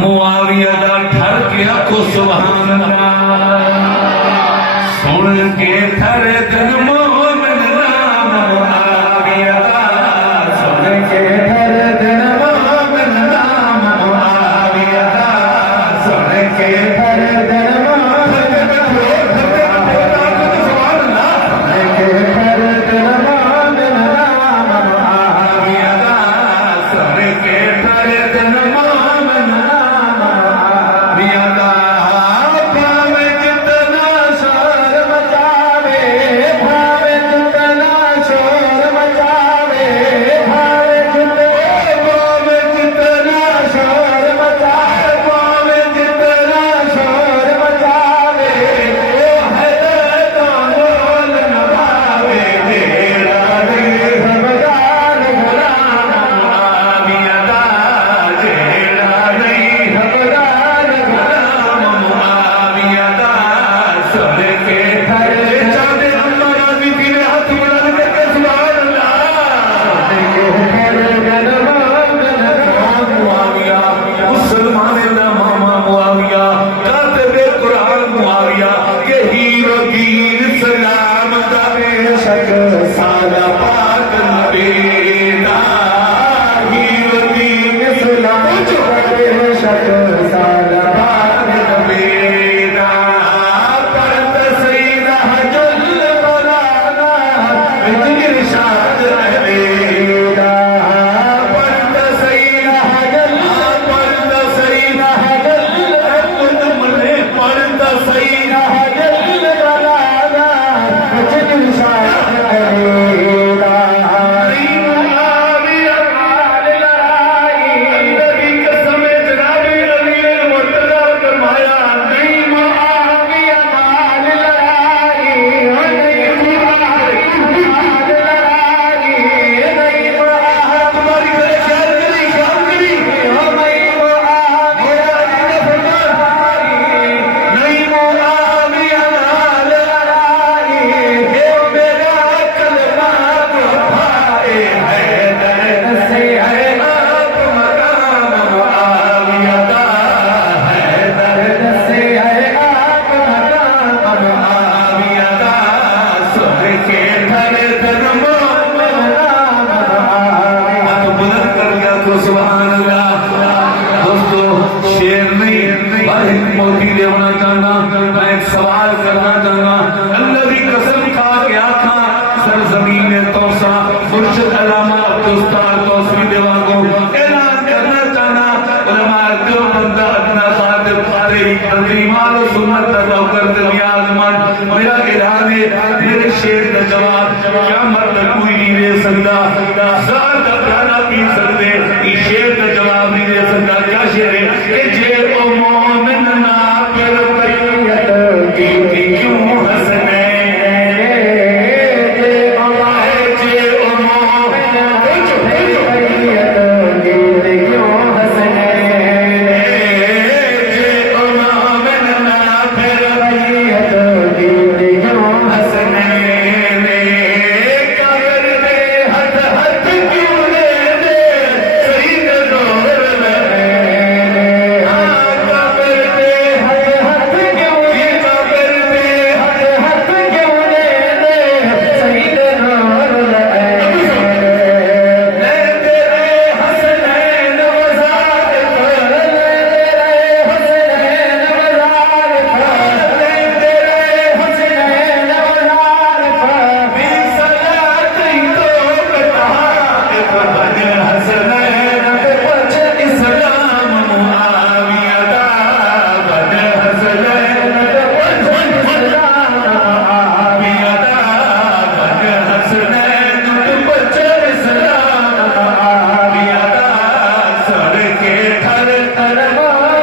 मुआविया दा ठर के आखो सुभान अल्लाह। सुन के थर दिन मोमिन नाम मुआविया दा, सुन के थर दिन मोमिन नाम मुआविया दा, सुन के थर दिन मोमिन सुभान अल्लाह, सुन के थर दिन मोमिन नाम मुआविया दा, सुन के थर दिन मोमिन नाम मुआविया दा। भावे जितना शोर मचावे, भावे जितना शोर मचावे, भावे जितना शोर मचावे, भावे जितना शोर मचावे, है तो बोल न पावे, तेरा दिल भगवान गुलाम मुआविया दा, जेड़ा नहीं भगवान गुलाम मुआविया दा, सुन के थर चांद अल्लाह राजी तेरे हाथ बुलंद करके सुभान अल्लाह, सुन के थर दिन मोमिन नाम मुआविया, मुसलमान दा मामा मुआविया, कातिबे कुरान मुआविया, के हीरो दीन सलाम दा बेशक सादा पाक नबी दा, हीरो दीन सलाम दा बेशक सादा पाक नबी दा, परत सईदा हजुल मौलाना इरशाद अहले दा, परत सईदा हजुल, परत सईदा हजुल अहमद मने, परत सईदा हजुल मौलाना इरशाद अहले दा। मुआविया माल लड़ाई, नबी कसम जनाबे अली मुर्तजा फरमाया, नहीं मुआविया माल लड़ाई, नहीं मुआविया माल लड़ाई, नहीं मुआविया तुम्हारी करे ख्याल करी, ख्याल करी, हो नहीं मुआविया फरमाई, नहीं मुआविया माल लड़ाई, हे मेरा कलमा को भाए हैदर से है आप मकाम मुआविया दा, हैदर से है आप मकाम मुआविया दा, सुन के थर दिन मोमिन नाम मुआविया। हाथ बुलंद कर गया तो सुभान अल्लाह। दोस्तों शेर नहीं भाई मोती देना चाहना, मैं एक सवाल करना चाहना, अल्लाह की कसम खा के आखा सरजमीन तौसा मुर्शिद अल्लामा अब्दुस्तार तौसरी देवा को ऐलान करना चाहना, उलमा जो बंदा अपना खातिर तेरी तंजीमात और सुन्नत तक करते नियाज़मंद, मेरा ऐलान है मेरे शेर का जवाब क्या मतलब कोई नहीं दे सकता, ज़ात का प्याला पी सकते, इस शेर का जवाब नहीं दे सकता। क्या शेर है कि जे ओ मोमिन ना फिर बैयत की क्यों हंसने, जे ओ मोमिन बैयत की क्यों हंसने, जे ओ मोमिन ना फिर बैयत की क्यों हंसने, कब्र में हथ हथ क्यों ले दे, सही नजर लगे, कब्र में हथ हथ क्यों, ये कब्र में हथ हथ क्यों ले दे, सही नजर लगे, तेरे हसनैन वज़ार पर, तेरे हसनैन वज़ार पर, तेरे हसनैन वज़ार पर, भी सलात ही तो कहा, बन हसनैन बच इस्लाम मुआविया दा, बन हसनैन बच इस्लाम मुआविया दा, बन हसनैन बच इस्लाम मुआविया दा, सर के थर थर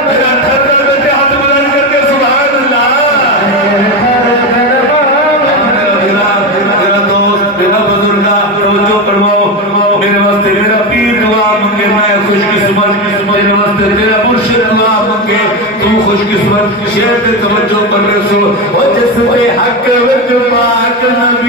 मेरा थर थर हाथ बुलंद करके सुभान अल्लाह। मेरा दोस्त मेरा बुजुर्गा तवज्जो फरमाओ, मेरे वास्ते मेरा पीर दुआ मांगे, मैं खुशकिस्मत, मेरे वास्ते तेरा मुर्शिद दुआ मांगे, तुम खुशकिस्मत शेर पे तवज्जो कर रहे हो, जिस पे हक विच पाक नबी